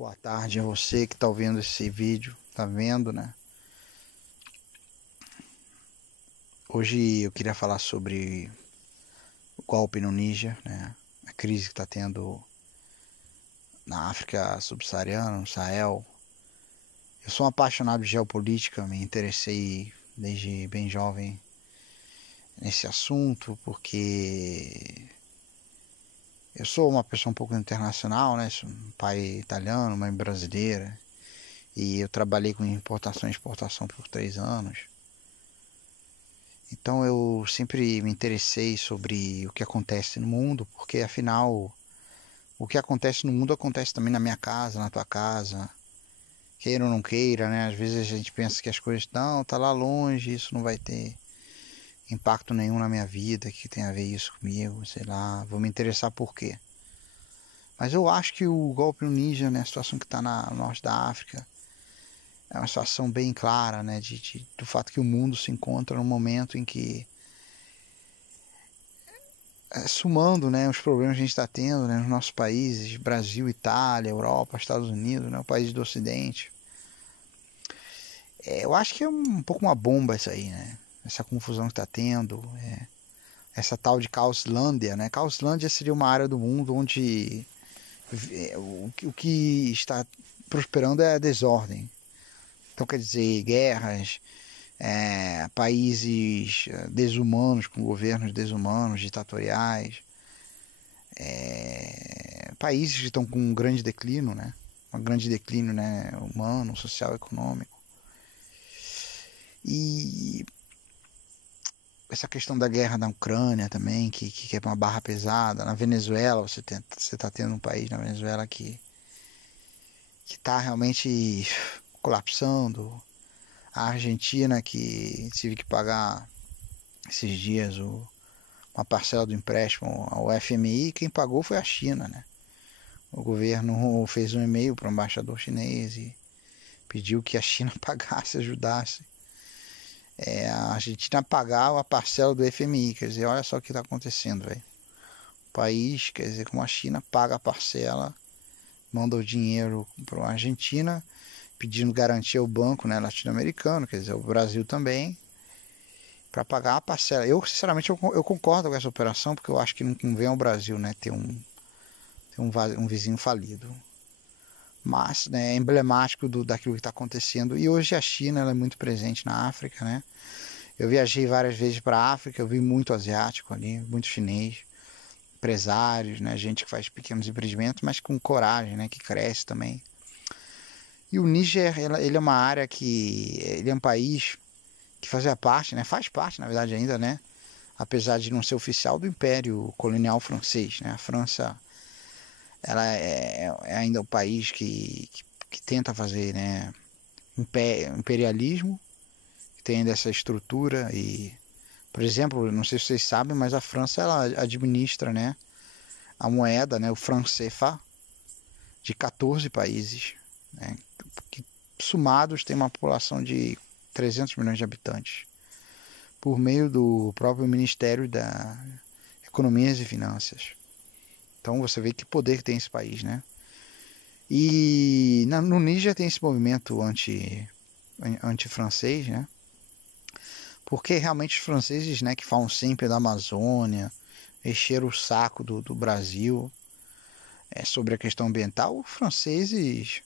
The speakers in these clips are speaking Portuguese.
Boa tarde a você que está ouvindo esse vídeo, tá vendo, né? Hoje eu queria falar sobre o golpe no Níger, né? A crise que está tendo na África subsaariana, no Sahel. Eu sou um apaixonado de geopolítica, me interessei desde bem jovem nesse assunto, porque eu sou uma pessoa um pouco internacional, né? Sou um pai italiano, mãe brasileira, e eu trabalhei com importação e exportação por 3 anos. Então eu sempre me interessei sobre o que acontece no mundo, porque afinal o que acontece no mundo acontece também na minha casa, na tua casa, queira ou não queira, né? Às vezes a gente pensa que as coisas não, tá lá longe, isso não vai ter impacto nenhum na minha vida, que tem a ver isso comigo, sei lá, vou me interessar por quê. Mas eu acho que o golpe no Níger, né, a situação que está no norte da África, é uma situação bem clara, né, do fato que o mundo se encontra num momento em que somando, né, os problemas que a gente está tendo, né, nos nossos países, Brasil, Itália, Europa, Estados Unidos, né, o país do Ocidente. Eu acho que é um pouco uma bomba isso aí, né? Essa confusão que está tendo, essa tal de Caoslândia, né? Caoslândia seria uma área do mundo onde o que está prosperando é a desordem. Então quer dizer, guerras, países desumanos, com governos desumanos, ditatoriais, países que estão com um grande declínio, né? Um grande declínio, né, humano, social, econômico. E essa questão da guerra na Ucrânia também, que é uma barra pesada. Na Venezuela, você está tendo um país na Venezuela que está realmente colapsando. A Argentina, que tive que pagar esses dias uma parcela do empréstimo ao FMI, quem pagou foi a China, né? O governo fez um e-mail para o embaixador chinês e pediu que a China pagasse, ajudasse a Argentina pagar a parcela do FMI. Quer dizer, olha só o que está acontecendo, velho. O país, quer dizer, como a China paga a parcela, manda o dinheiro para a Argentina, pedindo garantia ao banco, né, latino-americano, quer dizer, o Brasil também, para pagar a parcela. Eu, sinceramente, eu concordo com essa operação, porque eu acho que não convém ao Brasil, né, ter um vizinho falido. Mas, né, é emblemático daquilo que está acontecendo. E hoje a China ela é muito presente na África, né? Eu viajei várias vezes para a África, eu vi muito asiático ali, muito chinês, empresários, né, gente que faz pequenos empreendimentos, mas com coragem, né, que cresce também. E o Níger, ele é uma área ele é um país que fazia parte, né, faz parte, na verdade ainda, né, apesar de não ser oficial do Império Colonial Francês, né, a França, ela é ainda o país que tenta fazer, né, imperialismo, que tem ainda essa estrutura e, por exemplo, não sei se vocês sabem, mas a França ela administra, né, a moeda, né, o franc CFA, de 14 países, né, que somados tem uma população de 300 milhões de habitantes, por meio do próprio Ministério da Economias e Finanças. Então você vê que poder que tem esse país, né? E no Níger tem esse movimento anti-francês, né? Porque realmente os franceses, né, que falam sempre da Amazônia, encheram o saco do Brasil sobre a questão ambiental, os franceses,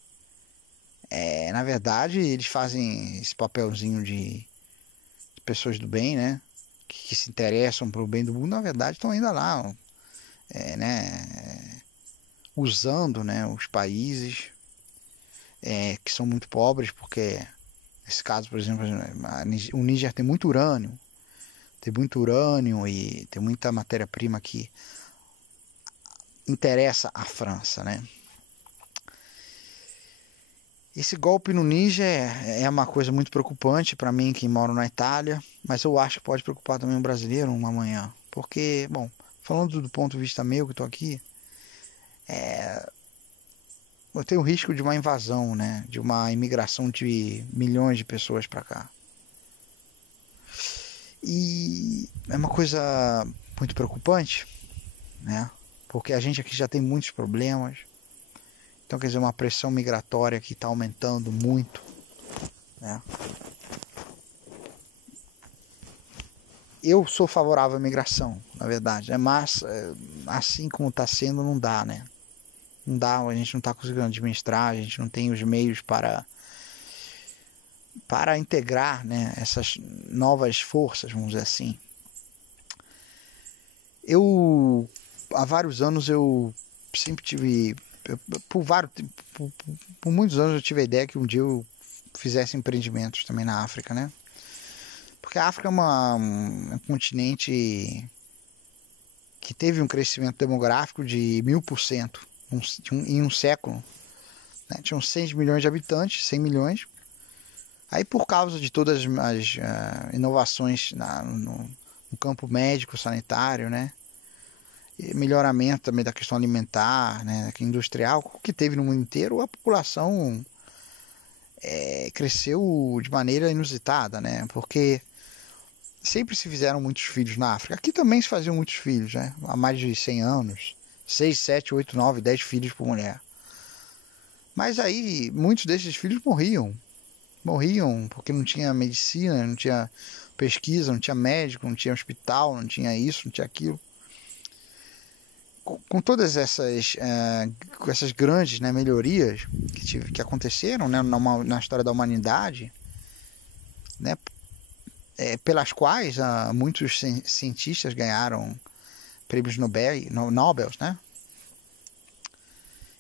na verdade, eles fazem esse papelzinho de pessoas do bem, né, que se interessam pelo bem do mundo, na verdade estão ainda lá, né, usando, né, os países que são muito pobres, porque nesse caso, por exemplo, o Níger tem muito urânio, e tem muita matéria-prima que interessa à França, né? Esse golpe no Níger é uma coisa muito preocupante para mim que moro na Itália, mas eu acho que pode preocupar também um brasileiro uma manhã, porque, bom, falando do ponto de vista meu que estou aqui, eu tenho o risco de uma invasão, né, de uma imigração de milhões de pessoas para cá. E é uma coisa muito preocupante, né? Porque a gente aqui já tem muitos problemas. Então, quer dizer, uma pressão migratória que está aumentando muito, né? Eu sou favorável à migração, na verdade, né? Mas assim como está sendo, não dá, né? Não dá, a gente não está conseguindo administrar, a gente não tem os meios para integrar, né, essas novas forças, vamos dizer assim. Há vários anos, eu sempre tive, por muitos anos eu tive a ideia que um dia eu fizesse empreendimentos também na África, né? Porque a África é um continente que teve um crescimento demográfico de 1000% em um século, né? Tinham 100 milhões de habitantes, 100 milhões. Aí, por causa de todas as inovações no campo médico, sanitário, né? E melhoramento também da questão alimentar, né? Industrial, que teve no mundo inteiro, a população cresceu de maneira inusitada, né? Porque sempre se fizeram muitos filhos na África. Aqui também se faziam muitos filhos, né? Há mais de 100 anos. 6, 7, 8, 9, 10 filhos por mulher. Mas aí, muitos desses filhos morriam. Morriam porque não tinha medicina, não tinha pesquisa, não tinha médico, não tinha hospital, não tinha isso, não tinha aquilo. Com todas essas grandes, né, melhorias que aconteceram, né, na história da humanidade, né, pelas quais muitos cientistas ganharam prêmios Nobel, né?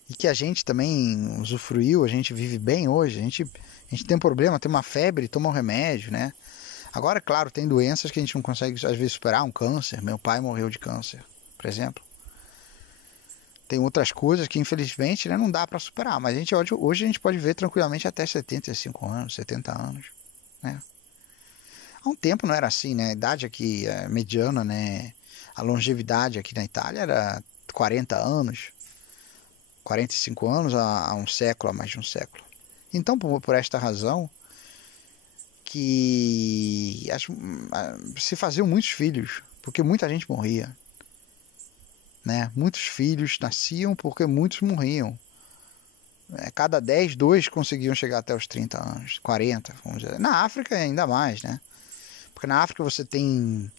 E que a gente também usufruiu, a gente vive bem hoje, a gente tem um problema, tem uma febre, toma um remédio, né? Agora, claro, tem doenças que a gente não consegue às vezes superar, um câncer, meu pai morreu de câncer, por exemplo. Tem outras coisas que infelizmente, né, não dá para superar, mas hoje a gente pode ver tranquilamente até 75 anos, 70 anos, né? Há um tempo não era assim, né? A idade aqui mediana, né? A longevidade aqui na Itália era 40 anos, 45 anos há um século, há mais de um século. Então, por esta razão, que se faziam muitos filhos, porque muita gente morria, né? Muitos filhos nasciam porque muitos morriam. Cada 10, 2 conseguiam chegar até os 30 anos, 40, vamos dizer. Na África ainda mais, né? Porque na África você tem,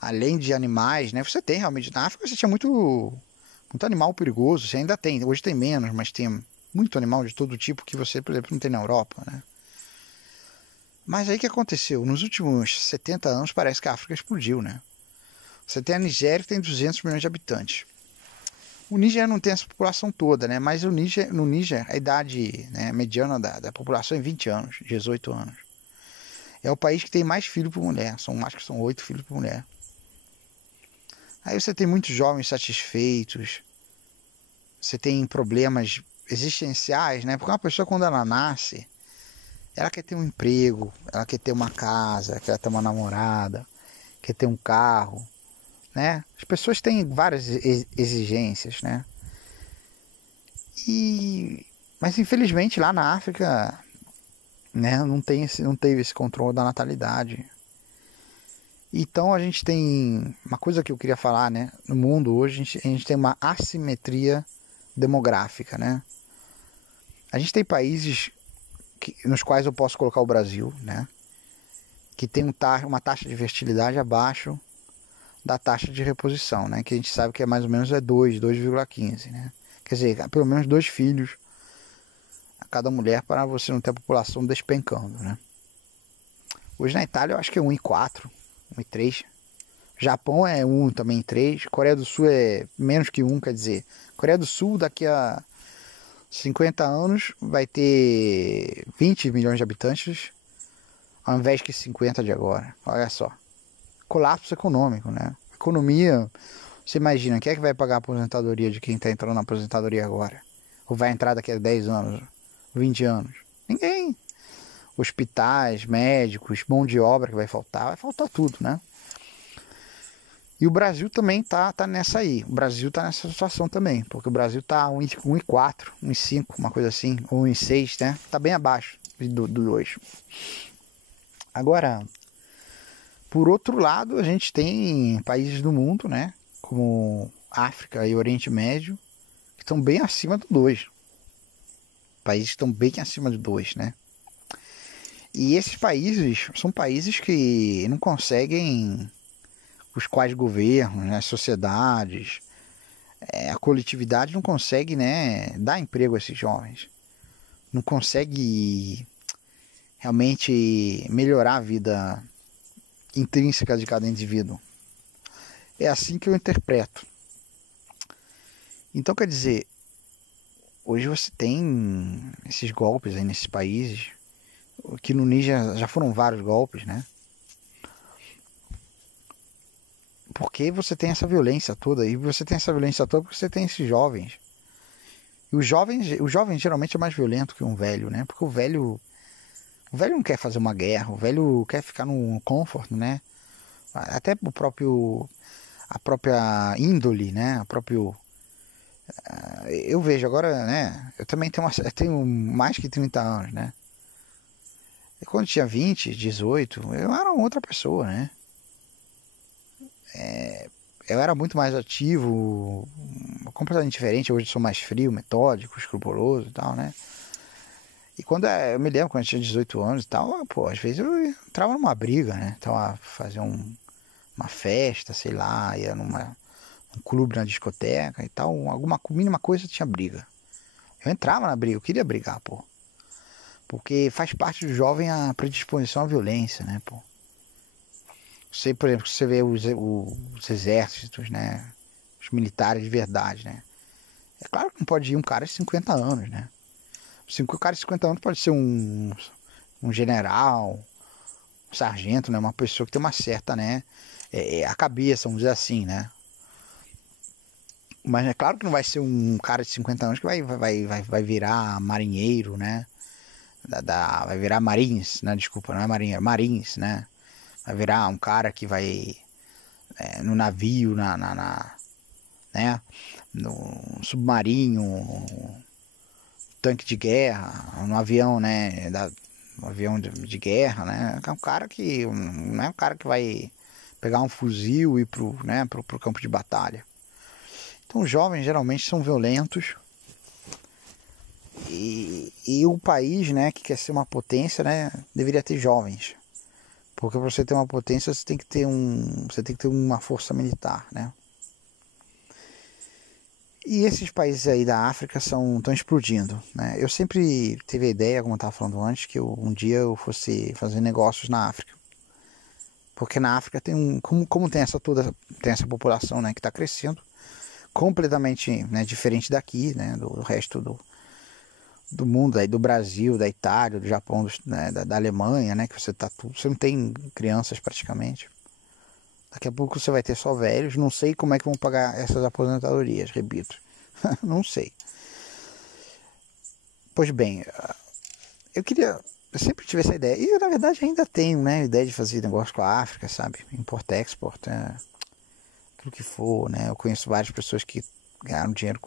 além de animais, né? Você tem realmente, na África você tinha muito animal perigoso, você ainda tem, hoje tem menos, mas tem muito animal de todo tipo que você, por exemplo, não tem na Europa, né? Mas aí o que aconteceu? Nos últimos 70 anos parece que a África explodiu, né? Você tem a Nigéria que tem 200 milhões de habitantes. O Níger não tem essa população toda, né? Mas no Níger a idade, né, mediana da população é 20 anos, 18 anos. É o país que tem mais filhos por mulher, acho que são 8 filhos por mulher. Aí você tem muitos jovens satisfeitos, você tem problemas existenciais, né? Porque uma pessoa quando ela nasce, ela quer ter um emprego, ela quer ter uma casa, ela quer ter uma namorada, quer ter um carro, né? As pessoas têm várias exigências, né? Mas infelizmente lá na África, né, não teve esse controle da natalidade. Então a gente tem uma coisa que eu queria falar, né? No mundo hoje a gente tem uma assimetria demográfica, né? A gente tem países nos quais eu posso colocar o Brasil, né? Que tem uma taxa de fertilidade abaixo da taxa de reposição, né? Que a gente sabe que é mais ou menos 2,15, né? Quer dizer, pelo menos 2 filhos a cada mulher para você não ter a população despencando, né? Hoje na Itália eu acho que é 1,4, 1,3. Japão é 1 também, 3. Coreia do Sul é menos que 1, quer dizer, Coreia do Sul daqui a 50 anos vai ter 20 milhões de habitantes ao invés que 50 de agora. Olha só. Colapso econômico, né? Economia, você imagina, quem é que vai pagar a aposentadoria de quem está entrando na aposentadoria agora? Ou vai entrar daqui a 10 anos, 20 anos? Ninguém. Hospitais, médicos, mão de obra que vai faltar tudo, né? E o Brasil também tá nessa aí. O Brasil tá nessa situação também, porque o Brasil tá 1,4, 1,5, uma coisa assim, ou 1,6, né? Tá bem abaixo do hoje. Agora, por outro lado, a gente tem países do mundo, né? Como África e Oriente Médio, que estão bem acima do 2. Países que estão bem acima de 2, né? E esses países são países que não conseguem, os quais governos, né, as sociedades, a coletividade não consegue, né, dar emprego a esses jovens. Não consegue realmente melhorar a vida intrínseca de cada indivíduo. É assim que eu interpreto. Então, quer dizer, hoje você tem esses golpes aí nesses países, que no Níger já foram vários golpes, né? Porque você tem essa violência toda, e você tem essa violência toda porque você tem esses jovens. E o jovem geralmente é mais violento que um velho, né? Porque o velho não quer fazer uma guerra, o velho quer ficar no conforto, né? Até a própria índole, né? Eu vejo agora, né? Eu também eu tenho mais que 30 anos, né? E quando eu tinha 20, 18, eu era outra pessoa, né? Eu era muito mais ativo, completamente diferente. Hoje eu sou mais frio, metódico, escrupuloso e tal, né? E eu me lembro quando eu tinha 18 anos e tal, pô, às vezes eu entrava numa briga, né? Tava fazendo uma festa, sei lá, ia um clube na discoteca e tal, alguma mínima coisa tinha briga. Eu entrava na briga, eu queria brigar, pô. Porque faz parte do jovem a predisposição à violência, né, pô? Você, por exemplo, você vê os exércitos, né? Os militares de verdade, né? É claro que não pode ir um cara de 50 anos, né? O cara de 50 anos pode ser um general, um sargento, né? Uma pessoa que tem uma certa, né? A cabeça, vamos dizer assim, né? Mas é claro que não vai ser um cara de 50 anos que vai virar marinheiro, né? Vai virar marines, né? Desculpa, não é marinheiro, marines, né? Vai virar um cara que vai no navio, né? No submarino, no tanque de guerra, no avião, né? Um avião de guerra, né? É um cara que não é um cara que vai pegar um fuzil e ir pro campo de batalha. Então, os jovens geralmente são violentos e o país, né, que quer ser uma potência, né, deveria ter jovens, porque para você ter uma potência você tem que ter uma força militar, né? E esses países aí da África estão explodindo, né? Eu sempre tive a ideia, como eu estava falando antes, que um dia eu fosse fazer negócios na África. Porque na África como tem essa população, né, que está crescendo, completamente, né, diferente daqui, né, do resto do mundo, aí do Brasil, da Itália, do Japão, né, da Alemanha, né, que você não tem crianças praticamente. Daqui a pouco você vai ter só velhos, não sei como é que vão pagar essas aposentadorias, repito. Não sei. Pois bem, eu sempre tive essa ideia, e eu, na verdade ainda tenho, né, a ideia de fazer negócio com a África, sabe, import-export, aquilo que for, né, eu conheço várias pessoas que ganharam dinheiro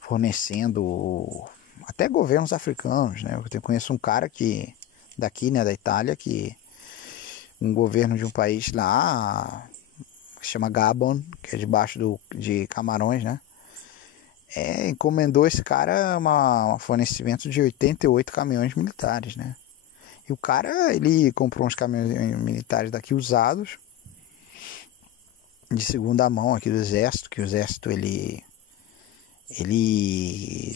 fornecendo até governos africanos, né, eu conheço um cara daqui, né, da Itália, que um governo de um país lá, que se chama Gabon, que é debaixo de Camarões, né, encomendou esse cara um fornecimento de 88 caminhões militares, né? E o cara, ele comprou uns caminhões militares daqui usados, de segunda mão aqui do exército, que o exército,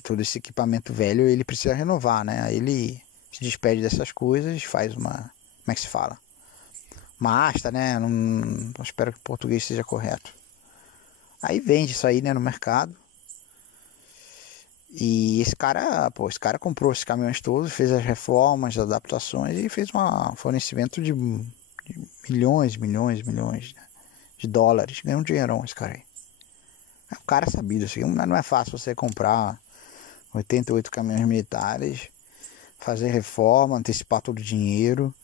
todo esse equipamento velho, ele precisa renovar, né? Aí ele se despede dessas coisas, faz como é que se fala? Uma asta, né? Não espero que o português seja correto. Aí vende isso aí, né, no mercado. E esse cara comprou esses caminhões todos, fez as reformas, as adaptações e fez um fornecimento de milhões, milhões, milhões, né, de dólares. Ganhou um dinheirão esse cara aí. É um cara sabido, assim, não é fácil você comprar 88 caminhões militares, fazer reforma, antecipar todo o dinheiro,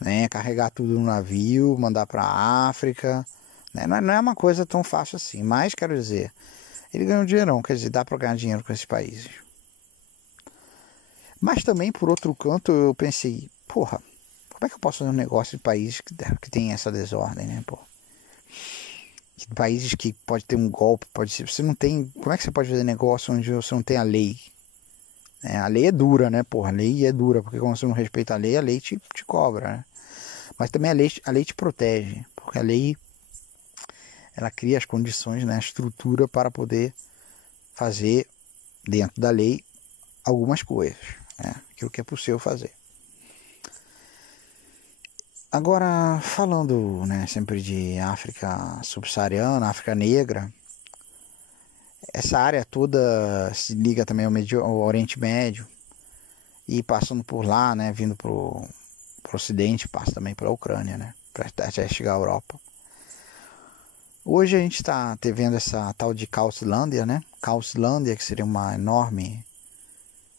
né, carregar tudo no navio, mandar para a África. Né, não é uma coisa tão fácil assim, mas quero dizer, ele ganhou um dinheirão, quer dizer, dá para ganhar dinheiro com esses países. Mas também, por outro canto, eu pensei, porra, como é que eu posso fazer um negócio em países que tem essa desordem, né, pô? Países que pode ter um golpe, você não tem, como é que você pode fazer negócio onde você não tem a lei? A lei é dura, né? Porra, a lei é dura, porque quando você não respeita a lei te cobra, né? Mas também a lei te protege, porque a lei, ela cria as condições, né? A estrutura para poder fazer, dentro da lei, algumas coisas, né? Aquilo que é possível fazer. Agora, falando, né, sempre de África subsaariana, África Negra, essa área toda se liga também ao Oriente Médio, e passando por lá, né, vindo pro Ocidente, passa também pela Ucrânia, né, para até chegar à Europa. Hoje a gente está vendo essa tal de Caoslândia, né, Caoslândia, que seria uma enorme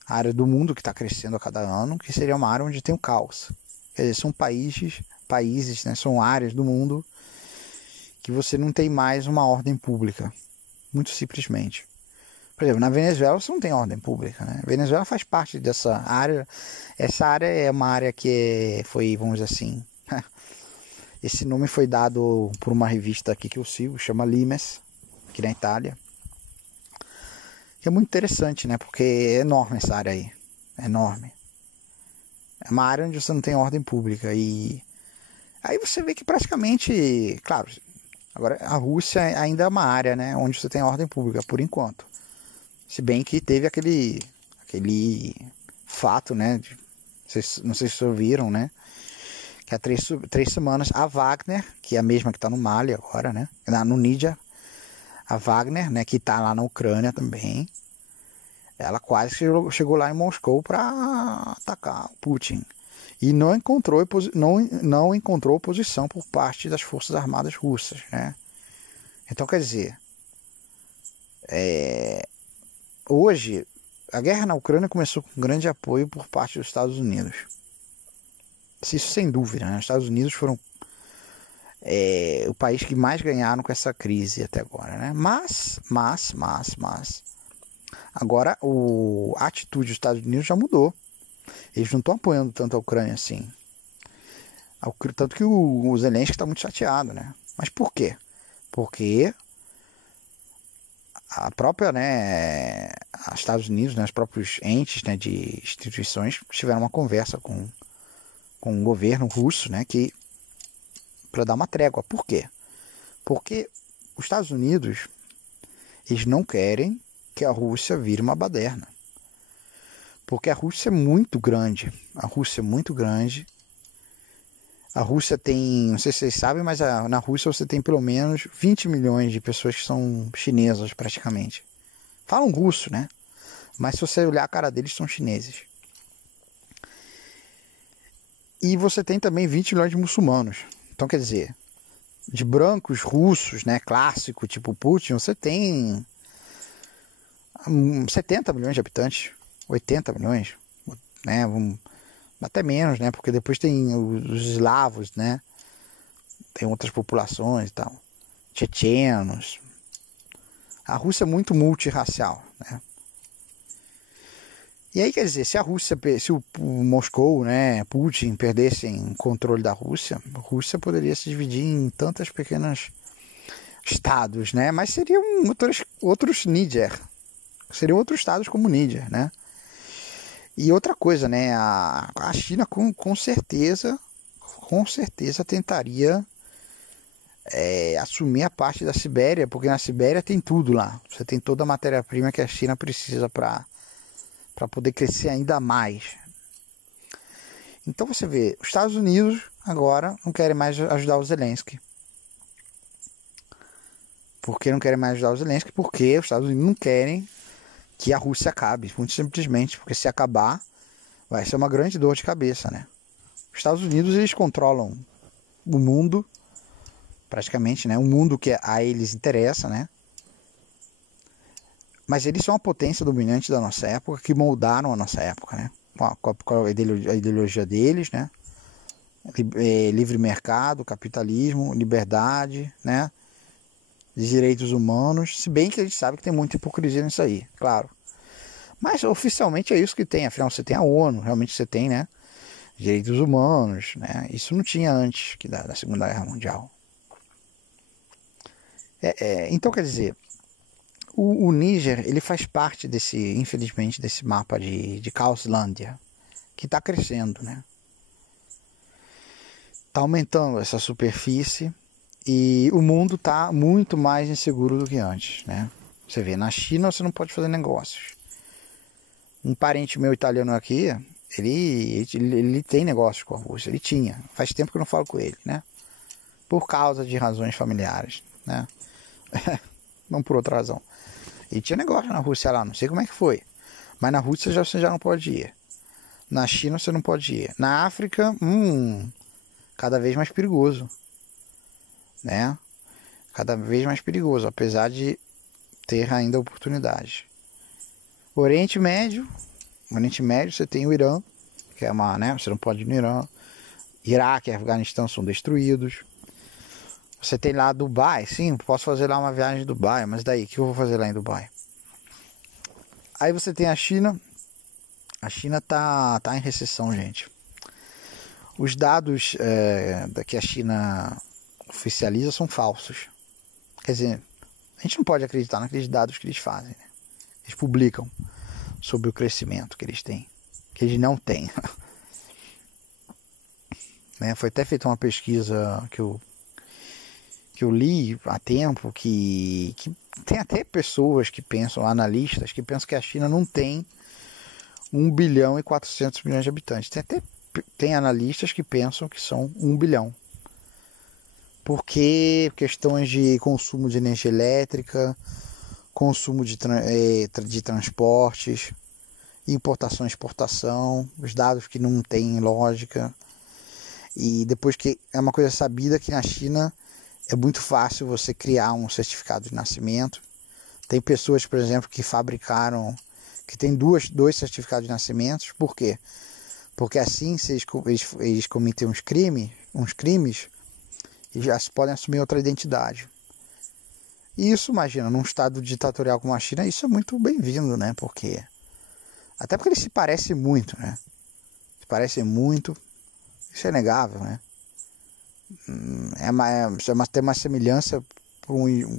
área do mundo que está crescendo a cada ano, que seria uma área onde tem o caos. Quer dizer, são países, né, são áreas do mundo que você não tem mais uma ordem pública, muito simplesmente. Por exemplo, na Venezuela você não tem ordem pública, né? A Venezuela faz parte dessa área. Essa área é uma área que foi, vamos dizer assim, esse nome foi dado por uma revista aqui que eu sigo, chama Limes, aqui na Itália. Que é muito interessante, né? Porque é enorme essa área aí. É enorme. É uma área onde você não tem ordem pública. E aí você vê que praticamente, claro, agora a Rússia ainda é uma área, né, onde você tem ordem pública, por enquanto. Se bem que teve aquele fato, né? Não sei se vocês viram, né? Que há 3 semanas a Wagner, que é a mesma que está no Mali agora, né? No Níger, a Wagner, né? Que está lá na Ucrânia também. Ela quase chegou lá em Moscou para atacar o Putin. E não encontrou oposição por parte das Forças Armadas Russas, né? Então, quer dizer, hoje, a guerra na Ucrânia começou com grande apoio por parte dos Estados Unidos. Isso sem dúvida, né? Os Estados Unidos foram o país que mais ganharam com essa crise até agora, né? Mas, agora a atitude dos Estados Unidos já mudou. Eles não estão apoiando tanto a Ucrânia assim. Tanto que o Zelensky está muito chateado, né? Mas por quê? Porque a própria, né, os Estados Unidos, né, os próprios entes, né, de instituições tiveram uma conversa com o governo russo, né, que para dar uma trégua. Por quê? Porque os Estados Unidos, eles não querem que a Rússia vire uma baderna. Porque a Rússia é muito grande. A Rússia é muito grande. A Rússia tem, não sei se vocês sabem, mas na Rússia você tem pelo menos 20 milhões de pessoas que são chinesas praticamente. Falam russo, né? Mas se você olhar a cara deles, são chineses. E você tem também 20 milhões de muçulmanos. Então, quer dizer, de brancos russos, né, clássico, tipo Putin, você tem 70 milhões de habitantes, 80 milhões, né, até menos, né, porque depois tem os eslavos, né, tem outras populações e tal, tchetchenos. A Rússia é muito multirracial, né. E aí, quer dizer, se o Moscou, né, Putin, perdessem o controle da Rússia, a Rússia poderia se dividir em tantos pequenos estados, né, mas seriam outros Níger, seriam outros estados como Níger, né. E outra coisa, né, a China com certeza tentaria assumir a parte da Sibéria, porque na Sibéria tem tudo lá. Você tem toda a matéria-prima que a China precisa para poder crescer ainda mais. Então você vê, os Estados Unidos agora não querem mais ajudar o Zelensky. Por que não querem mais ajudar o Zelensky? Porque os Estados Unidos não querem que a Rússia acabe, muito simplesmente, porque se acabar, vai ser uma grande dor de cabeça, né? Os Estados Unidos, eles controlam o mundo, praticamente, né? O mundo que a eles interessa, né? Mas eles são a potência dominante da nossa época, que moldaram a nossa época, né? Com a ideologia deles, né? Livre mercado, capitalismo, liberdade, né? Direitos humanos, se bem que a gente sabe que tem muita hipocrisia nisso aí, claro. Mas oficialmente é isso que tem, afinal você tem a ONU, realmente você tem, né? Direitos humanos, né? Isso não tinha antes da Segunda Guerra Mundial. Então, quer dizer, O Níger, ele faz parte infelizmente, desse mapa de Caoslândia, que está crescendo, né? Está aumentando essa superfície e o mundo está muito mais inseguro do que antes, né? Você vê, na China você não pode fazer negócios. Um parente meu italiano aqui, ele tem negócios com a Rússia, ele tinha. Faz tempo que eu não falo com ele, né? Por causa de razões familiares, né? Não por outra razão. Ele tinha negócio na Rússia lá, não sei como é que foi. Mas na Rússia você já não pode ir. Na China você não pode ir. Na África, cada vez mais perigoso, né? Cada vez mais perigoso, apesar de ter ainda oportunidades. Oriente Médio você tem o Irã, que é né? Você não pode ir no Irã. Iraque e Afeganistão são destruídos. Você tem lá Dubai, sim, posso fazer lá uma viagem de Dubai, mas daí, o que eu vou fazer lá em Dubai? Aí você tem a China. A China tá em recessão, gente. Os dados que a China oficializa são falsos. Quer dizer, a gente não pode acreditar naqueles dados que eles fazem, né? Eles publicam sobre o crescimento que eles têm, que eles não têm. Né? Foi até feita uma pesquisa que eu li há tempo, que tem até pessoas que pensam, analistas, que pensam que a China não tem 1 bilhão e 400 milhões de habitantes. Tem analistas que pensam que são 1 bilhão. Porque questões de consumo de energia elétrica, consumo de transportes, importação e exportação, os dados que não têm lógica. E depois que é uma coisa sabida que na China é muito fácil você criar um certificado de nascimento. Tem pessoas, por exemplo, que tem dois certificados de nascimento. Por quê? Porque assim, se eles cometem uns crimes, eles já podem assumir outra identidade. E isso, imagina, num estado ditatorial como a China, isso é muito bem-vindo, né? Até porque eles se parecem muito, né? Se parecem muito, isso é inegável, né? Tem uma semelhança para um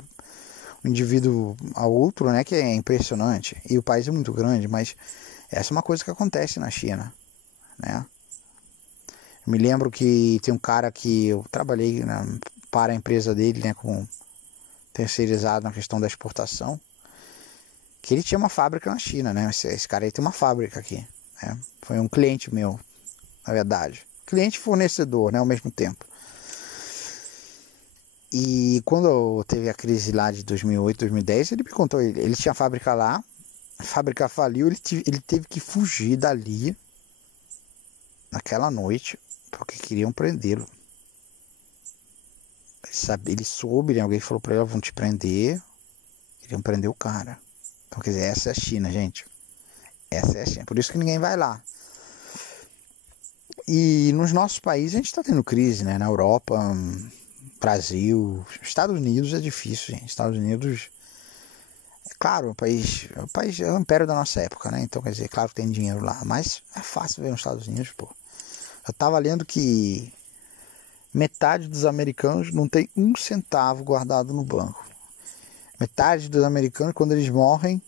indivíduo ao outro, né? Que é impressionante. E o país é muito grande, mas essa é uma coisa que acontece na China, né? Eu me lembro que tem um cara que eu trabalhei para a empresa dele, né? Com terceirizado na questão da exportação, que ele tinha uma fábrica na China, né? Esse cara aí tem uma fábrica aqui, né? Foi um cliente meu, na verdade. Cliente e fornecedor, né? Ao mesmo tempo. E quando teve a crise lá de 2008, 2010, ele me contou, ele tinha a fábrica lá, a fábrica faliu, ele teve que fugir dali naquela noite, porque queriam prendê-lo. Ele soube, né? Alguém falou pra ele, vão te prender, queriam prender o cara. Então, quer dizer, essa é a China, gente. Essa é a China, por isso que ninguém vai lá. E nos nossos países a gente está tendo crise, né? Na Europa, Brasil, Estados Unidos é difícil, gente. Estados Unidos, é claro, o país é o império da nossa época, né? Então, quer dizer, claro que tem dinheiro lá, mas é fácil ver nos Estados Unidos, pô. Eu tava lendo que metade dos americanos não tem 1 centavo guardado no banco. Metade dos americanos, quando eles morrem,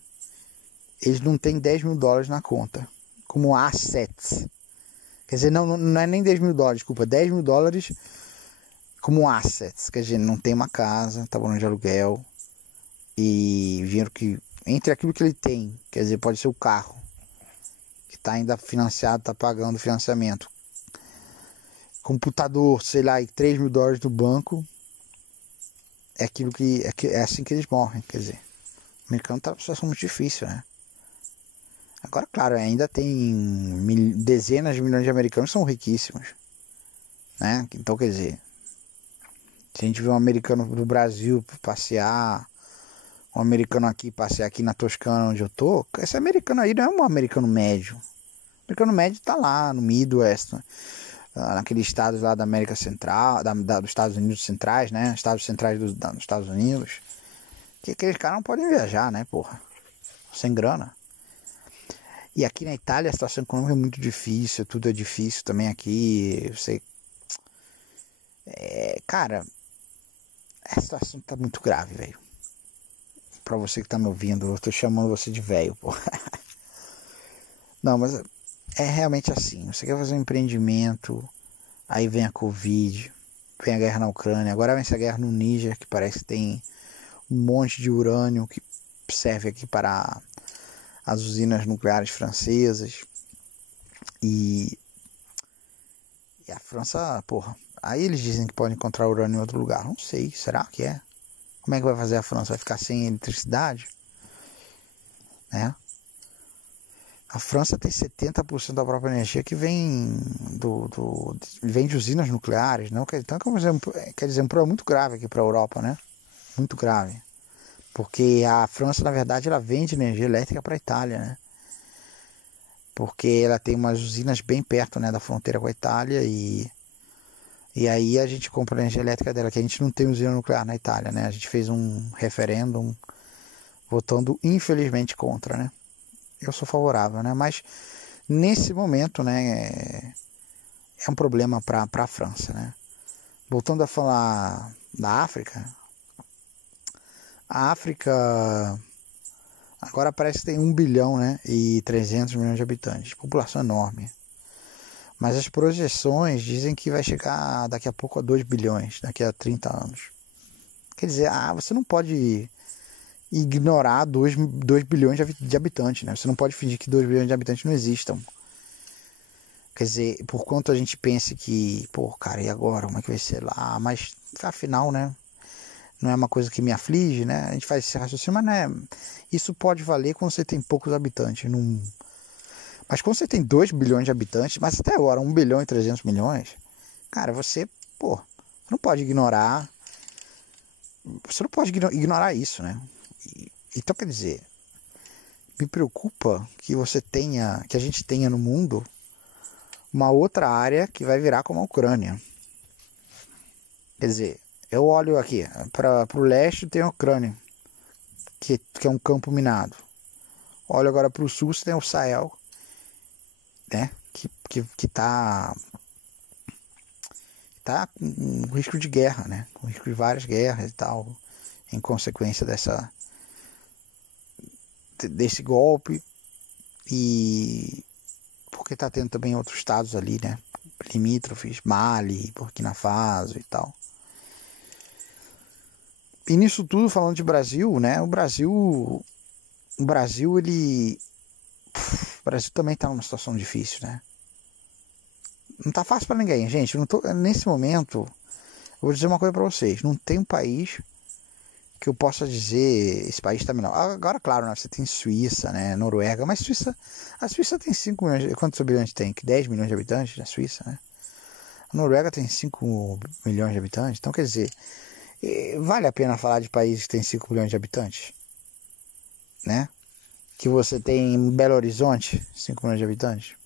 eles não têm 10 mil dólares na conta, como assets. Quer dizer, não é nem 10 mil dólares, desculpa, 10 mil dólares como assets. Quer dizer, não tem uma casa, tá morando de aluguel, e dinheiro que, entre aquilo que ele tem, quer dizer, pode ser o carro, que está ainda financiado, está pagando financiamento, computador, sei lá, e 3 mil dólares do banco, é aquilo é assim que eles morrem. Quer dizer, o americano está numa situação muito difícil, né? Agora, claro, ainda tem dezenas de milhões de americanos que são riquíssimos, né? Então, quer dizer, se a gente vê um americano do Brasil passear, um americano aqui passear aqui na Toscana onde eu tô, esse americano aí não é um americano médio. O americano médio tá lá no Midwest, naqueles estados lá da América Central, dos Estados Unidos centrais, né? Estados centrais dos Estados Unidos. Que aqueles caras não podem viajar, né, porra? Sem grana. E aqui na Itália a situação econômica é muito difícil, tudo é difícil também aqui. Cara, a situação tá muito grave, velho. pra você que tá me ouvindo, eu tô chamando você de velho, pô. Não, mas é realmente assim. Você quer fazer um empreendimento, aí vem a Covid, vem a guerra na Ucrânia, agora vem essa guerra no Níger, que parece que tem um monte de urânio que serve aqui para as usinas nucleares francesas. E a França, porra, aí eles dizem que pode encontrar urânio em outro lugar. Não sei, será que é? Como é que vai fazer a França? Vai ficar sem eletricidade? Né? A França tem 70% da própria energia que vem vem de usinas nucleares. Não? Então, quer dizer, um problema muito grave aqui para a Europa, né? Muito grave. Porque a França, na verdade, ela vende energia elétrica para a Itália, né? Porque ela tem umas usinas bem perto, né, da fronteira com a Itália e aí a gente compra a energia elétrica dela, que a gente não tem usina nuclear na Itália, né? A gente fez um referêndum votando infelizmente contra, né? Eu sou favorável, né? Mas nesse momento, né, é um problema para a França, né? Voltando a falar da África, a África agora parece que tem 1 bilhão, né, e 300 milhões de habitantes, população enorme. Mas as projeções dizem que vai chegar daqui a pouco a 2 bilhões, daqui a 30 anos. Quer dizer, você não pode ignorar 2 bilhões de habitantes, né? Você não pode fingir que 2 bilhões de habitantes não existam. Quer dizer, por quanto a gente pense que, pô, cara, e agora? Como é que vai ser lá? Mas, afinal, né? Não é uma coisa que me aflige, né? A gente faz esse raciocínio, mas né, isso pode valer quando você tem poucos habitantes. Mas quando você tem 2 bilhões de habitantes, mas até agora 1 bilhão e 300 milhões, cara, você não pode ignorar. Você não pode ignorar isso, né? Então, quer dizer, me preocupa que que a gente tenha no mundo uma outra área que vai virar como a Ucrânia. Quer dizer, eu olho aqui, para o leste tem a Ucrânia, que é um campo minado. Olho agora para o sul, você tem o Sahel, né? Que tá com risco de guerra, né? Com risco de várias guerras e tal, em consequência desse golpe. E porque tá tendo também outros estados ali, né? Limítrofes, Mali, Burkina Faso e tal. E nisso tudo, falando de Brasil, né? O Brasil, ele... O Brasil também tá numa situação difícil, né? Não tá fácil para ninguém, gente. Nesse momento, eu vou dizer uma coisa para vocês. Não tem um país que eu possa dizer esse país está melhor. Agora, claro, né, você tem Suíça, né, Noruega, mas a Suíça tem 5 milhões, quantos habitantes tem? 10 milhões de habitantes na Suíça, né? A Noruega tem 5 milhões de habitantes, então quer dizer, vale a pena falar de países que tem 5 milhões de habitantes, né? Que você tem em Belo Horizonte, 5 milhões de habitantes.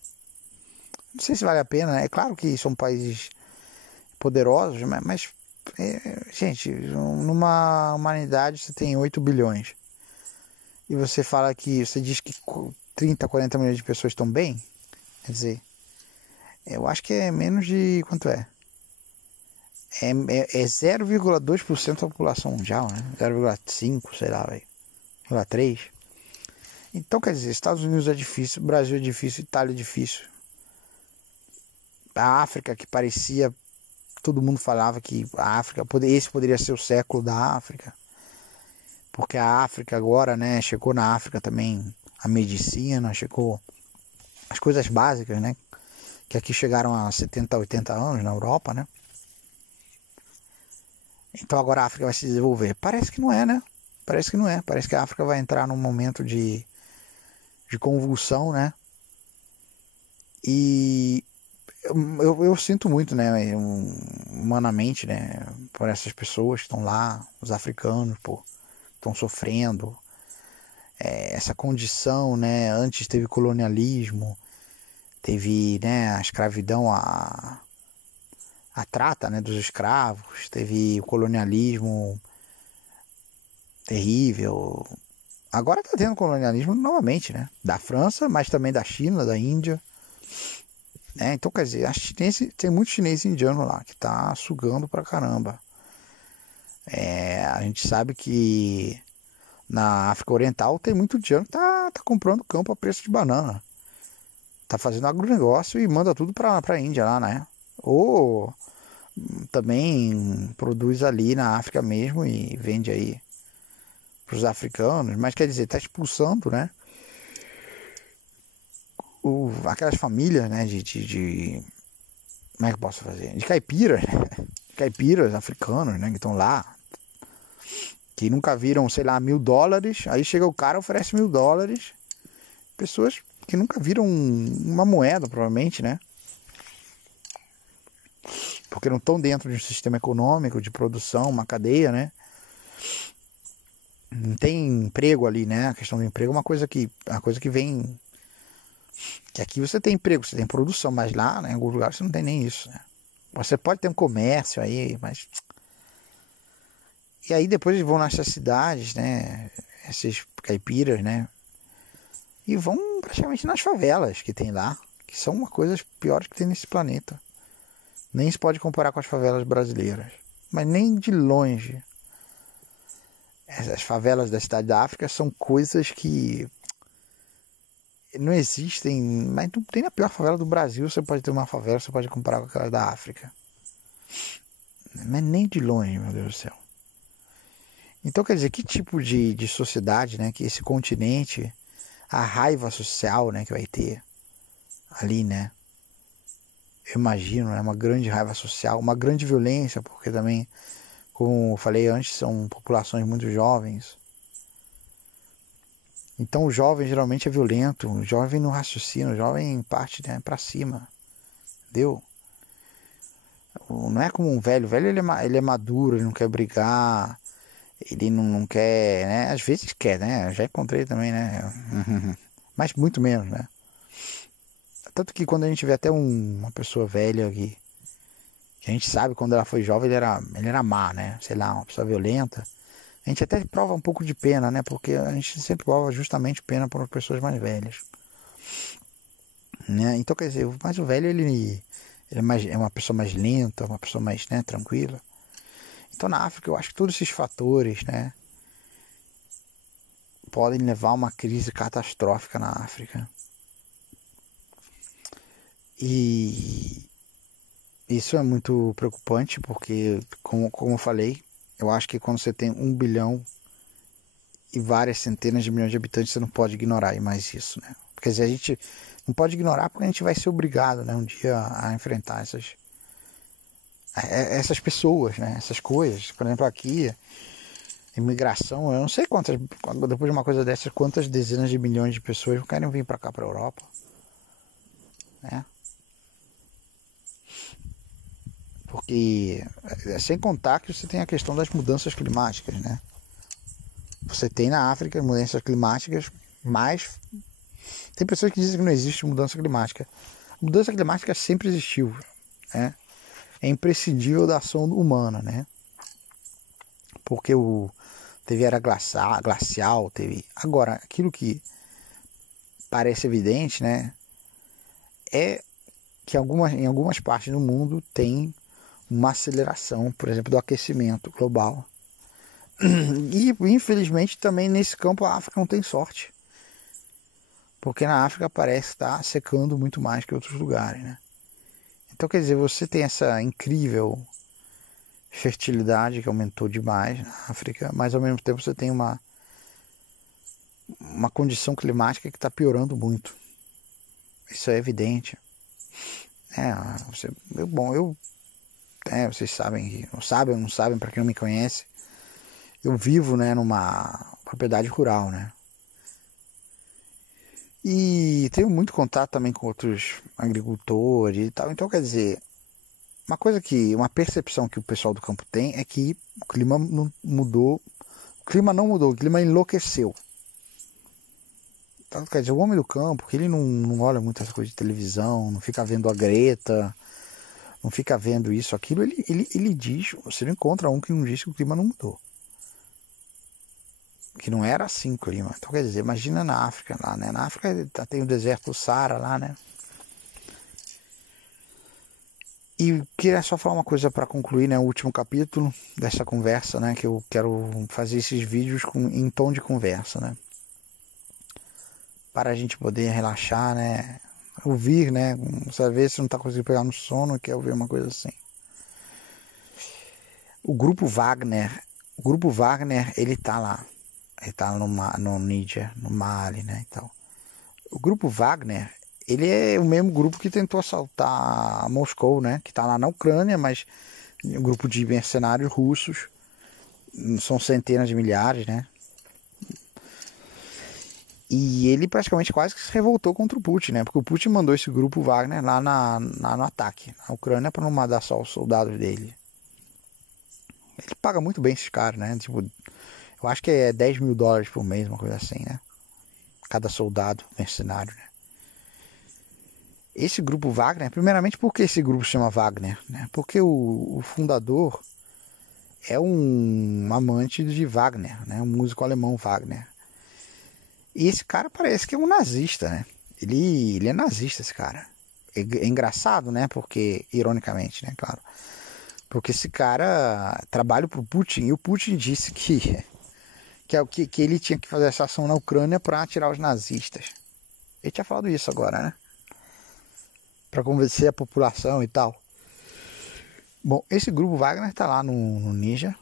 Não sei se vale a pena, né? É claro que são países poderosos, mas gente, numa humanidade você tem 8 bilhões e você diz que 30, 40 milhões de pessoas estão bem, quer dizer, eu acho que é menos de, quanto é 0,2% da população mundial, né? 0,5, sei lá, 0,3. Então, quer dizer, Estados Unidos é difícil, Brasil é difícil, Itália é difícil, a África, que parecia, todo mundo falava que a África, esse poderia ser o século da África, porque a África agora, né, chegou na África também a medicina, chegou as coisas básicas, né, que aqui chegaram a 70, 80 anos na Europa, né. Então agora a África vai se desenvolver. Parece que não é, né? Parece que não é. Parece que a África vai entrar num momento de convulsão, né. E eu sinto muito, né, humanamente, né, por essas pessoas que estão lá, os africanos, pô, estão sofrendo, essa condição, né, antes teve colonialismo, teve, né, a escravidão, a trata, né, dos escravos, teve o colonialismo terrível, agora tá tendo colonialismo novamente, né, da França, mas também da China, da Índia, né, então quer dizer, tem muito chinês e indiano lá, que tá sugando pra caramba. A gente sabe que Na África Oriental tem muito indiano que tá comprando campo a preço de banana. Tá fazendo agronegócio e manda tudo pra Índia lá, né? Ou também produz ali na África mesmo e vende aí pros africanos. Mas quer dizer, tá expulsando, né? Aquelas famílias, né? Como é que eu posso fazer? De caipiras, né? Caipiras africanos, né? Que estão lá. Que nunca viram, sei lá, $1.000. Aí chega o cara, oferece $1.000. Pessoas que nunca viram uma moeda, provavelmente, né? Porque não estão dentro de um sistema econômico, de produção, uma cadeia, né? Não tem emprego ali, né? A questão do emprego é uma coisa que vem... Que aqui você tem emprego, você tem produção, mas lá, né, em alguns lugares você não tem nem isso, né? Você pode ter um comércio aí, mas... E aí depois eles vão nessas cidades, né? Esses caipiras, né? E vão praticamente nas favelas que tem lá, que são uma coisa piores que tem nesse planeta. Nem se pode comparar com as favelas brasileiras, mas nem de longe. As favelas da cidade da África são coisas que não existem, mas não tem na pior favela do Brasil. Você pode ter uma favela, você pode comparar com aquela da África, mas nem de longe, meu Deus do céu. Então quer dizer, que tipo de sociedade, né, que esse continente, a raiva social, né, que vai ter ali, né? Eu imagino, né, uma grande raiva social, uma grande violência, porque também, como eu falei antes, são populações muito jovens. Então o jovem geralmente é violento, o jovem não raciocina, o jovem parte, né, para cima, entendeu? Não é como um velho, o velho ele é maduro, ele não quer brigar, ele não quer, né? Às vezes quer, né? Eu já encontrei também, né? Mas muito menos, né? Tanto que quando a gente vê até uma pessoa velha que a gente sabe quando ela foi jovem ele era má, né? Sei lá, uma pessoa violenta. A gente até prova um pouco de pena, né? Porque a gente sempre prova justamente pena para pessoas mais velhas, né? Então quer dizer, mas o velho é uma pessoa mais lenta, uma pessoa mais, né, tranquila. Então na África eu acho que todos esses fatores, né, podem levar a uma crise catastrófica na África. E isso é muito preocupante porque, como eu falei, eu acho que quando você tem 1 bilhão e várias centenas de milhões de habitantes, você não pode ignorar mais isso, né? Quer dizer, a gente não pode ignorar porque a gente vai ser obrigado, né, um dia a enfrentar essas pessoas, né, essas coisas. Por exemplo, aqui, imigração, eu não sei depois de uma coisa dessas, quantas dezenas de milhões de pessoas querem vir para cá, para a Europa, né? Porque, sem contar que você tem a questão das mudanças climáticas, né? Você tem na África mudanças climáticas, mas tem pessoas que dizem que não existe mudança climática. A mudança climática sempre existiu, né? É imprescindível da ação humana, né? Porque teve era glacial, teve... Agora, aquilo que parece evidente, né? É que em algumas partes do mundo tem uma aceleração, por exemplo, do aquecimento global. E, infelizmente, também nesse campo a África não tem sorte. Porque na África parece estar secando muito mais que outros lugares, né? Então, quer dizer, você tem essa incrível fertilidade que aumentou demais na África, mas ao mesmo tempo você tem uma condição climática que está piorando muito. Isso é evidente. Vocês sabem, não sabem, para quem não me conhece, eu vivo, né, numa propriedade rural, né? E tenho muito contato também com outros agricultores e tal. Então, quer dizer, uma percepção que o pessoal do campo tem é que o clima não mudou. O clima não mudou, o clima enlouqueceu. Então, quer dizer, o homem do campo, que ele não olha muito essa coisa de televisão, não fica vendo a Greta, não fica vendo isso, aquilo, ele diz, você não encontra um que não diz que o clima não mudou. Que não era assim o clima. Então, quer dizer, imagina na África lá, né? Na África tem o deserto do Saara lá, né? E queria só falar uma coisa para concluir, né? O último capítulo dessa conversa, né? Que eu quero fazer esses vídeos em tom de conversa, né? Para a gente poder relaxar, né? Ouvir, né? Às vezes você não tá conseguindo pegar no sono e quer ouvir uma coisa assim. O grupo Wagner, ele tá lá. Ele tá no Níger, no Mali, né? E tal. O grupo Wagner, ele é o mesmo grupo que tentou assaltar Moscou, né? Que tá lá na Ucrânia, mas um grupo de mercenários russos. São centenas de milhares, né? E ele praticamente quase que se revoltou contra o Putin, né? Porque o Putin mandou esse grupo Wagner lá no ataque na Ucrânia para não mandar só os soldados dele. Ele paga muito bem esses caras, né? Tipo, eu acho que é $10.000 por mês, uma coisa assim, né? Cada soldado mercenário, né? Esse grupo Wagner, primeiramente, por que esse grupo se chama Wagner? Né? Porque o fundador é um amante de Wagner, né? Um músico alemão, Wagner. E esse cara parece que é um nazista, né? Ele é nazista, esse cara. É engraçado, né? Porque, ironicamente, né? Claro. Porque esse cara trabalha pro Putin e o Putin disse que ele tinha que fazer essa ação na Ucrânia para tirar os nazistas. Ele tinha falado isso agora, né? Para convencer a população e tal. Bom, esse grupo Wagner tá lá no Níger.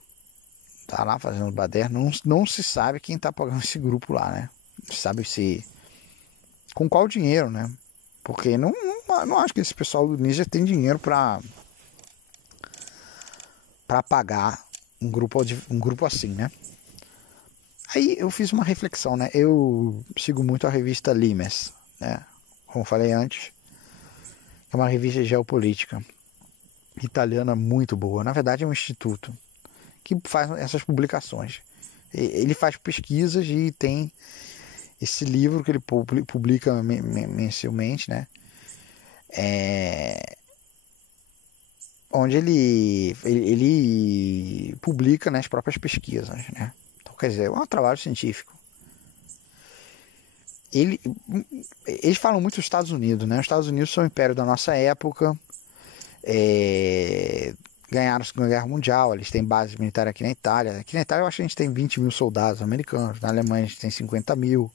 Tá lá fazendo baderna. Não se sabe quem tá pagando esse grupo lá, né? Não se sabe se... com qual dinheiro, né? Porque não acho que esse pessoal do Níger tem dinheiro para pagar um grupo assim, né? Aí eu fiz uma reflexão, né? Eu sigo muito a revista Limes, né? Como falei antes, é uma revista de geopolítica italiana muito boa. Na verdade é um instituto que faz essas publicações. Ele faz pesquisas e tem esse livro que ele publica mensalmente, né? Onde ele publica, né, as próprias pesquisas, né? Então, quer dizer, é um trabalho científico. Eles falam muito dos Estados Unidos, né? Os Estados Unidos são o império da nossa época, ganharam a Segunda Guerra Mundial, eles têm base militar aqui na Itália. Aqui na Itália eu acho que a gente tem 20.000 soldados americanos, na Alemanha a gente tem 50.000,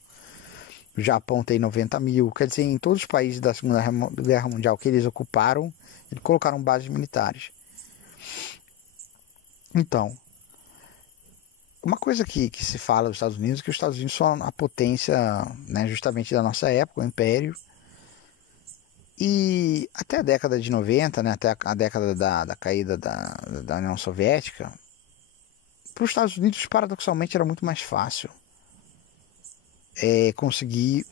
no Japão tem 90.000, quer dizer, em todos os países da Segunda Guerra Mundial que eles ocuparam, eles colocaram bases militares. Então, uma coisa que se fala dos Estados Unidos é que os Estados Unidos são a potência, né, justamente da nossa época, o império. E até a década de 90, né, até a década da caída da União Soviética, para os Estados Unidos, paradoxalmente, era muito mais fácil conseguir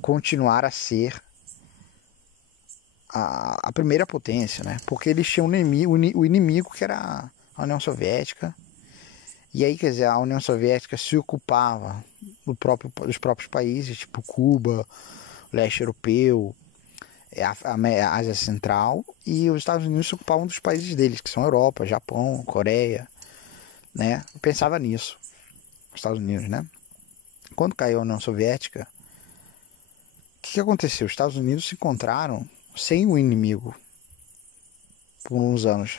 continuar a ser a primeira potência, né? Porque eles tinham o inimigo que era a União Soviética. E aí, quer dizer, a União Soviética se ocupava dos próprios países, tipo Cuba, leste europeu, a Ásia Central, e os Estados Unidos se ocupavam dos países deles, que são Europa, Japão, Coreia, né? Eu pensava nisso, os Estados Unidos, né? Quando caiu a União Soviética, o que aconteceu? Os Estados Unidos se encontraram sem o inimigo por uns anos.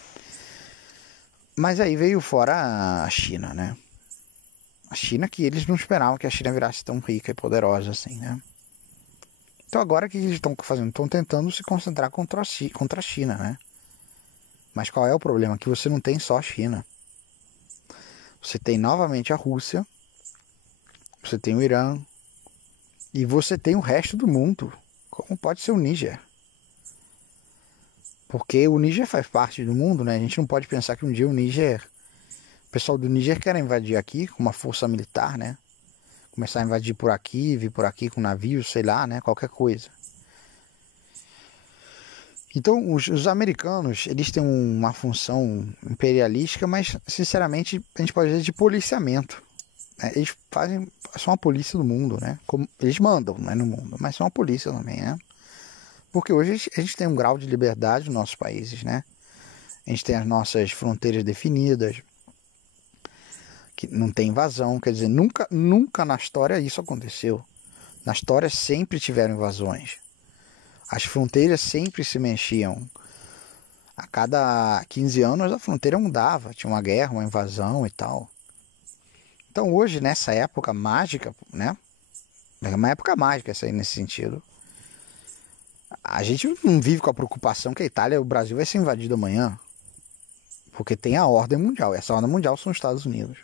Mas aí veio fora a China, né? A China, que eles não esperavam que a China virasse tão rica e poderosa assim, né? Então agora o que eles estão fazendo? Estão tentando se concentrar contra a China, né? Mas qual é o problema? Que você não tem só a China. Você tem novamente a Rússia, você tem o Irã, e você tem o resto do mundo, como pode ser o Níger. Porque o Níger faz parte do mundo, né? A gente não pode pensar que um dia o pessoal do Níger quer invadir aqui com uma força militar, né? Começar a invadir por aqui, vir por aqui com navios, sei lá, né? Qualquer coisa. Então, os americanos, eles têm uma função imperialística, mas, sinceramente, a gente pode dizer de policiamento. Né? Eles são a polícia do mundo, né? Eles mandam, né, no mundo, mas são a polícia também, né? Porque hoje a gente tem um grau de liberdade nos nossos países, né? A gente tem as nossas fronteiras definidas, que não tem invasão, quer dizer, nunca na história isso aconteceu. Na história sempre tiveram invasões. As fronteiras sempre se mexiam. A cada 15 anos a fronteira mudava, tinha uma guerra, uma invasão e tal. Então hoje, nessa época mágica, né? É uma época mágica essa aí nesse sentido. A gente não vive com a preocupação que a Itália, o Brasil vai ser invadido amanhã. Porque tem a ordem mundial. Essa ordem mundial são os Estados Unidos.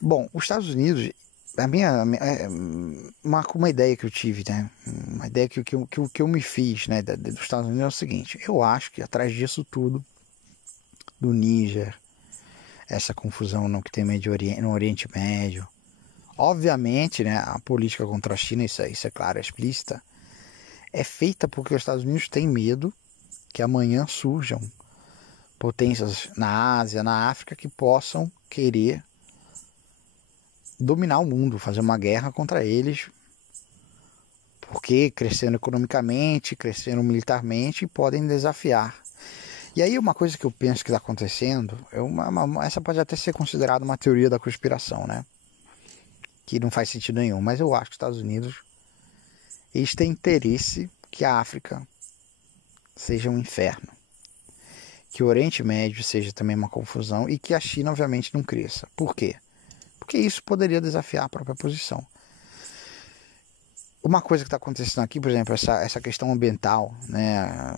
Bom, os Estados Unidos, uma ideia que eu tive, né? Uma ideia que eu me fiz, né? Dos Estados Unidos é o seguinte: eu acho que atrás disso tudo, do Níger, essa confusão no que tem no Oriente Médio, obviamente, né? A política contra a China, isso é claro, é explícita, é feita porque os Estados Unidos têm medo que amanhã surjam potências na Ásia, na África, que possam querer dominar o mundo, fazer uma guerra contra eles, porque crescendo economicamente, crescendo militarmente, podem desafiar. E aí uma coisa que eu penso que está acontecendo, essa pode até ser considerada uma teoria da conspiração, né? Que não faz sentido nenhum, mas eu acho que os Estados Unidos, eles têm interesse que a África seja um inferno, que o Oriente Médio seja também uma confusão e que a China obviamente não cresça. Por quê? Porque isso poderia desafiar a própria posição. Uma coisa que está acontecendo aqui, por exemplo, essa questão ambiental, né?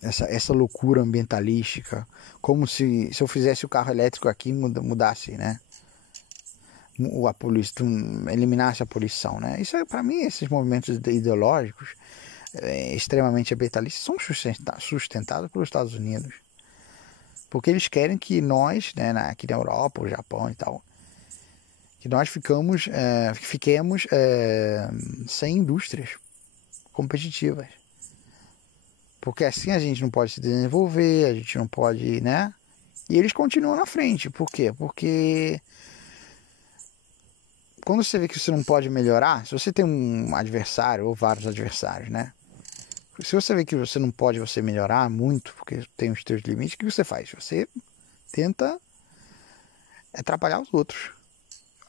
Essa loucura ambientalística, como se eu fizesse o carro elétrico aqui mudasse, né? A poluição, eliminasse a poluição, né? Isso, para mim, esses movimentos ideológicos extremamente ambientalistas são sustentados pelos Estados Unidos, porque eles querem que nós, né, aqui na Europa, o Japão e tal, que nós fiquemos sem indústrias competitivas, porque assim a gente não pode se desenvolver, a gente não pode, né? E eles continuam na frente. Por quê? Porque quando você vê que você não pode melhorar, se você tem um adversário ou vários adversários, né? Se você vê que você não pode melhorar muito, porque tem os seus limites, o que você faz? Você tenta atrapalhar os outros.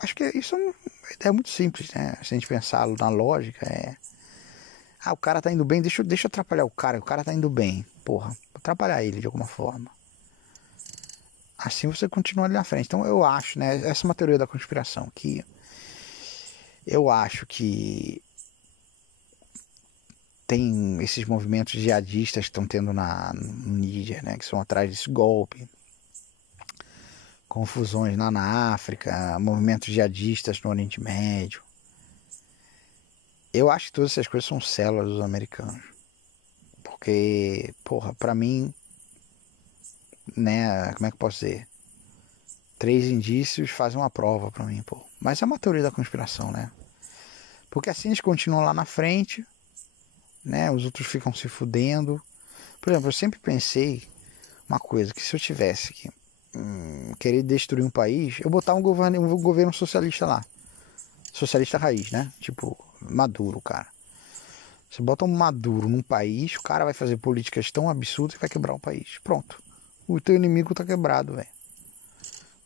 Acho que isso é uma ideia muito simples, né? Se a gente pensar na lógica, o cara tá indo bem, deixa eu atrapalhar o cara tá indo bem. Porra, atrapalhar ele de alguma forma. Assim você continua ali na frente. Então eu acho, né? Essa é uma teoria da conspiração, que eu acho que tem esses movimentos jihadistas que estão tendo no Níger, né? Que são atrás desse golpe. Confusões na África, movimentos jihadistas no Oriente Médio. Eu acho que todas essas coisas são células dos americanos. Porque, porra, pra mim, né, como é que eu posso dizer? 3 indícios fazem uma prova pra mim, pô. Mas é uma teoria da conspiração, né? Porque assim eles continuam lá na frente, né? Os outros ficam se fudendo. Por exemplo, eu sempre pensei uma coisa, que se eu tivesse que querer destruir um país, eu botar um governo socialista lá. Socialista raiz, né? Tipo, Maduro, cara. Você bota um Maduro num país, o cara vai fazer políticas tão absurdas que vai quebrar o país. Pronto. O teu inimigo tá quebrado, velho.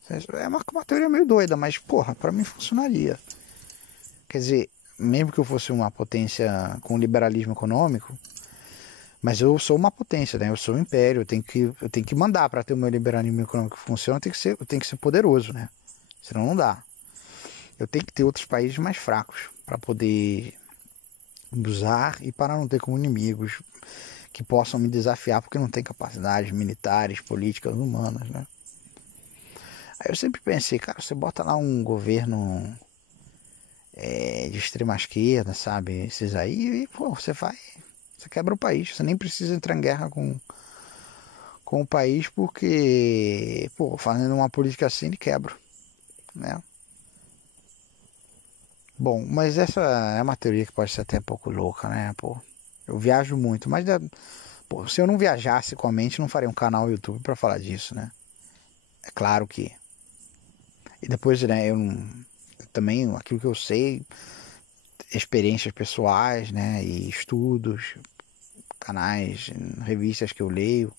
É uma teoria meio doida, mas, porra, pra mim funcionaria. Quer dizer, mesmo que eu fosse uma potência com liberalismo econômico, mas eu sou uma potência, né? Eu sou um império, eu tenho que mandar para ter o meu liberalismo econômico que funciona, eu tenho que ser poderoso, né? Senão não dá. Eu tenho que ter outros países mais fracos para poder usar e para não ter como inimigos que possam me desafiar porque não tem capacidades militares, políticas, humanas, né? Aí eu sempre pensei, cara, você bota lá um governo de extrema esquerda, sabe? Esses aí, e pô, você quebra o país. Você nem precisa entrar em guerra com o país porque, pô, fazendo uma política assim ele quebra, né? Bom, mas essa é uma teoria que pode ser até um pouco louca, né, pô? Eu viajo muito, mas pô, se eu não viajasse com a mente, não faria um canal no YouTube para falar disso, né? É claro que. E depois, né, eu também, aquilo que eu sei, experiências pessoais, né, e estudos, canais, revistas que eu leio.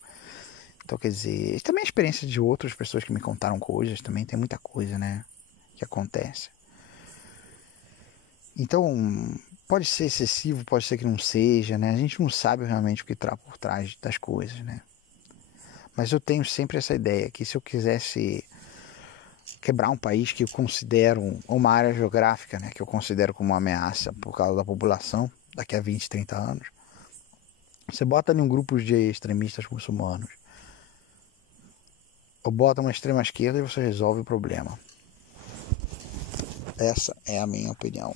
Então, quer dizer, também a experiência de outras pessoas que me contaram coisas, também tem muita coisa, né, que acontece. Então, Pode ser excessivo, pode ser que não seja, né? A gente não sabe realmente o que está por trás das coisas, né? Mas eu tenho sempre essa ideia que se eu quisesse quebrar um país que eu considero uma área geográfica, né, que eu considero como uma ameaça por causa da população, daqui a 20, 30 anos, você bota ali um grupo de extremistas muçulmanos, ou bota uma extrema esquerda e você resolve o problema. Essa é a minha opinião.